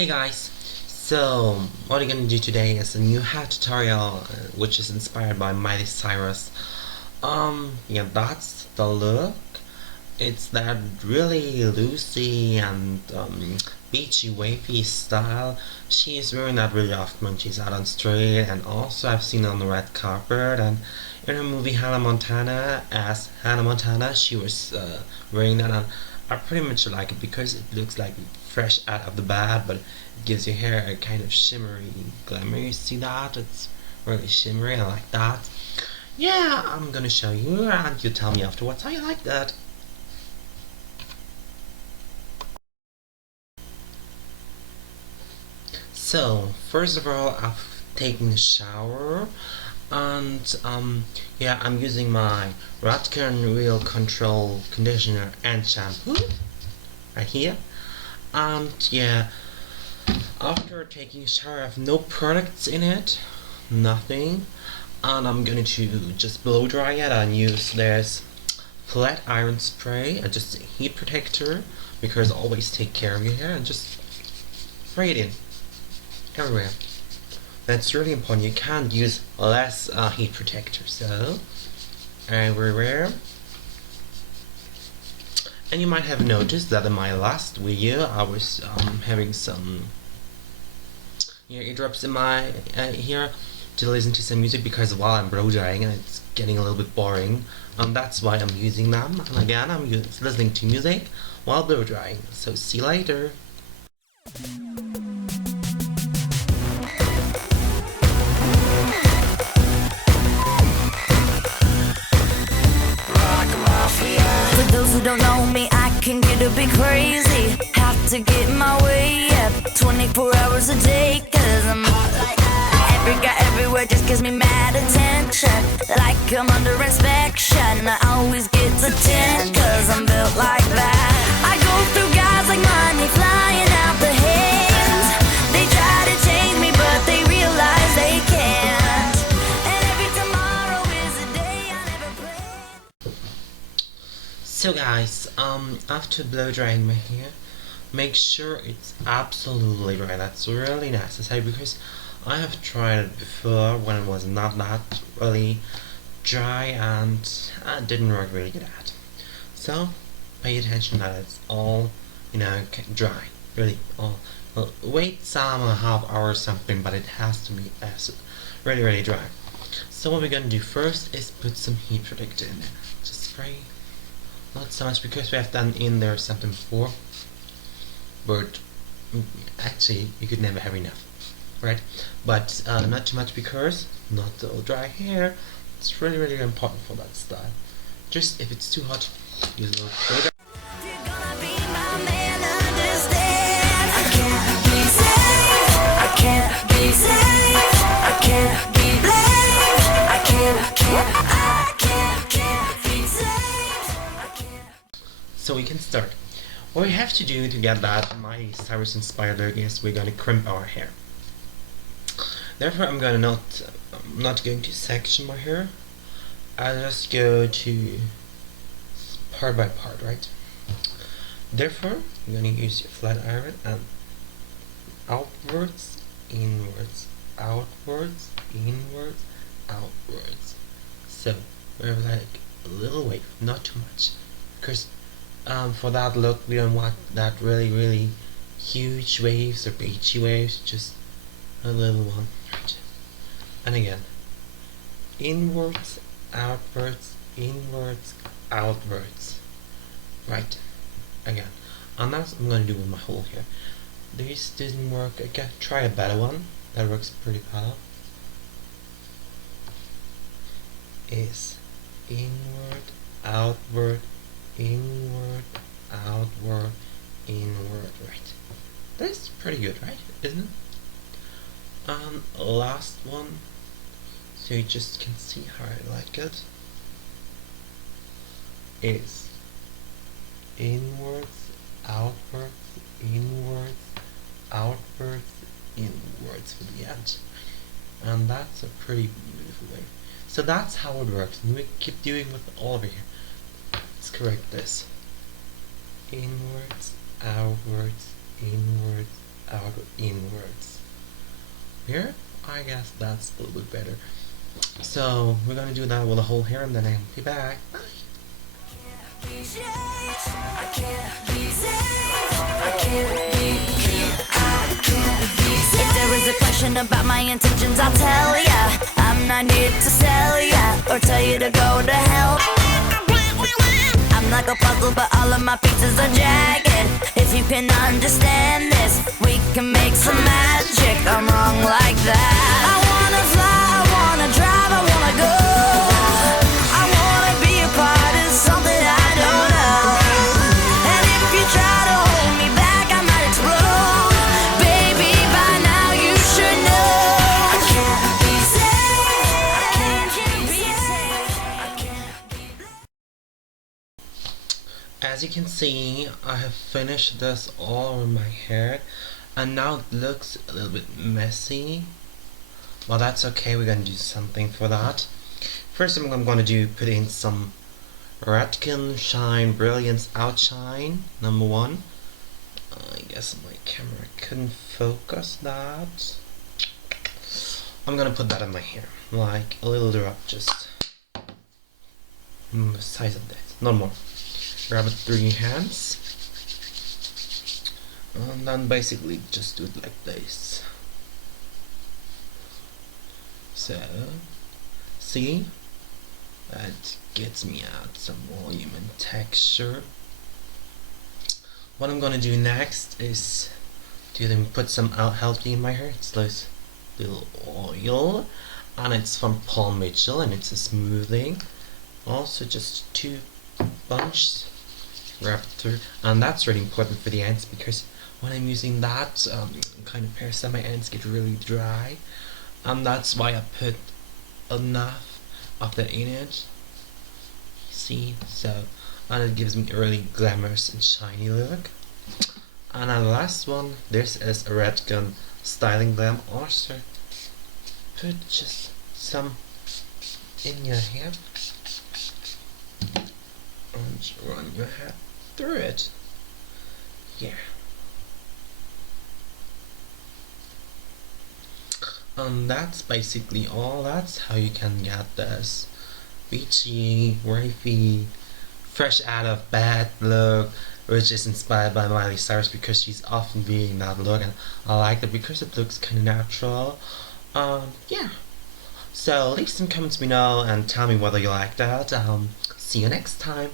Hey guys, so what I'm gonna do today is a new hat tutorial which is inspired by Miley Cyrus. Yeah, that's the look. It's that really loosey and beachy wavy style. She is wearing that really often when she's out on street, and also I've seen her on the red carpet, and in her movie Hannah Montana as Hannah Montana she was wearing that, and I pretty much like it because it looks like fresh out of the bag, but it gives your hair a kind of shimmery glamour. You see that? It's really shimmery. I like that. Yeah, I'm gonna show you, and you tell me afterwards how you like that. So, first of all, I've taken a shower, and yeah, I'm using my Ratcan Real Control conditioner and shampoo right here. And yeah, after taking a shower, I have no products in it, nothing, and I'm going to just blow dry it and use this flat iron spray, just a heat protector, because always take care of your hair and just spray it in everywhere. That's really important. You can't use less heat protector, so everywhere. And you might have noticed that in my last video I was having some eardrops in my ear to listen to some music, because while I'm blow drying and it's getting a little bit boring, that's why I'm using them. And again, I'm listening to music while blow drying. So see you later. For those who don't know me, I can get a bit crazy. Have to get my way up 24 hours a day, cause I'm hot like that. Every guy everywhere just gives me mad attention, like I'm under inspection. I always get the 10, cause I'm built like that. I go through guys like money flying out the hands. They try to change me, but they realize they can't. And every tomorrow is a day I never planned. So guys, after blow drying my hair, make sure it's absolutely dry. That's really necessary, because I have tried it before when it was not that really dry, and it didn't work really good at. So pay attention that it's all, dry. Really, all. Well, wait some a half hour or something, but it has to be really dry. So what we're gonna do first is put some heat protector in there. Just spray. Not so much, because we have done in there something before, but actually you could never have enough, right? But not too much, because not all dry hair. It's really important for that style. Just if it's too hot, use a little further. You're gonna be my man, understand. I can't be saved. I can't be saved. I can't be blamed. I can't be saved. I can't. So we can start. What we have to do to get that Miley Cyrus inspired look is we're gonna crimp our hair. Therefore, I'm not going to section my hair. I'll just go to part by part, right? Therefore, you're gonna use your flat iron and outwards, inwards, outwards, inwards, outwards. So we have like a little wave, not too much, because for that look we don't want that really huge waves or beachy waves, just a little one, right? And again, inwards, outwards, inwards, outwards, right? Again, and that's what I'm going to do with my whole hair. This didn't work. I can try a better one that works pretty well. Is inward, outward, inward, outward, inward, right? That's pretty good, right? Isn't it? Last one, so you just can see how I like it, is inwards, outwards, inwards, outwards, inwards for the end. And that's a pretty beautiful way. So that's how it works, and we keep doing with all of it here. Let's correct this. Inwards, outwards, inwards, out inwards. Here, I guess that's a little bit better. So we're gonna do that with the whole hair, and then I'll be back. Bye. If there is a question about my intentions, I'll tell ya. I'm not here to sell ya or tell you to go to hell. I'm like a puzzle, but all of my pieces are jagged. If you can understand this, we can make some magic. I'm wrong like that. I wanna fly, I wanna drive, I wanna go. I wanna be a part of something I don't know. And if you try to hold me back, I might explode. Baby, by now you should know. I can't be saved. I can't be saved. I can't be. As you can see, I have finished this all over my hair, and now it looks a little bit messy. Well, that's okay, we're gonna do something for that. First thing I'm gonna do, put in some Redken Shine Brilliance Outshine, number 1. I guess my camera couldn't focus that. I'm gonna put that in my hair, like a little drop, just the size of this, no more. Grab it through your hands, and then basically just do it like this. So, see, that gets me out some volume and texture. What I'm gonna do next is put some healthy in my hair. It's this little oil, and it's from Paul Mitchell, and it's a smoothing. Also, just 2 bunches wrapped through, and that's really important for the ends, because when I'm using that kind of hairstyle, my ends get really dry, and that's why I put enough of that in it. See, so, and it gives me a really glamorous and shiny look. And the last one, this is a Redken Styling Glam. Also, put just some in your hair and run your hair through it. Yeah. And that's basically all. That's how you can get this beachy, wavy, fresh out of bed look, which is inspired by Miley Cyrus, because she's often being that look, and I like it because it looks kind of natural. Yeah. So leave some comments below and tell me whether you like that. See you next time.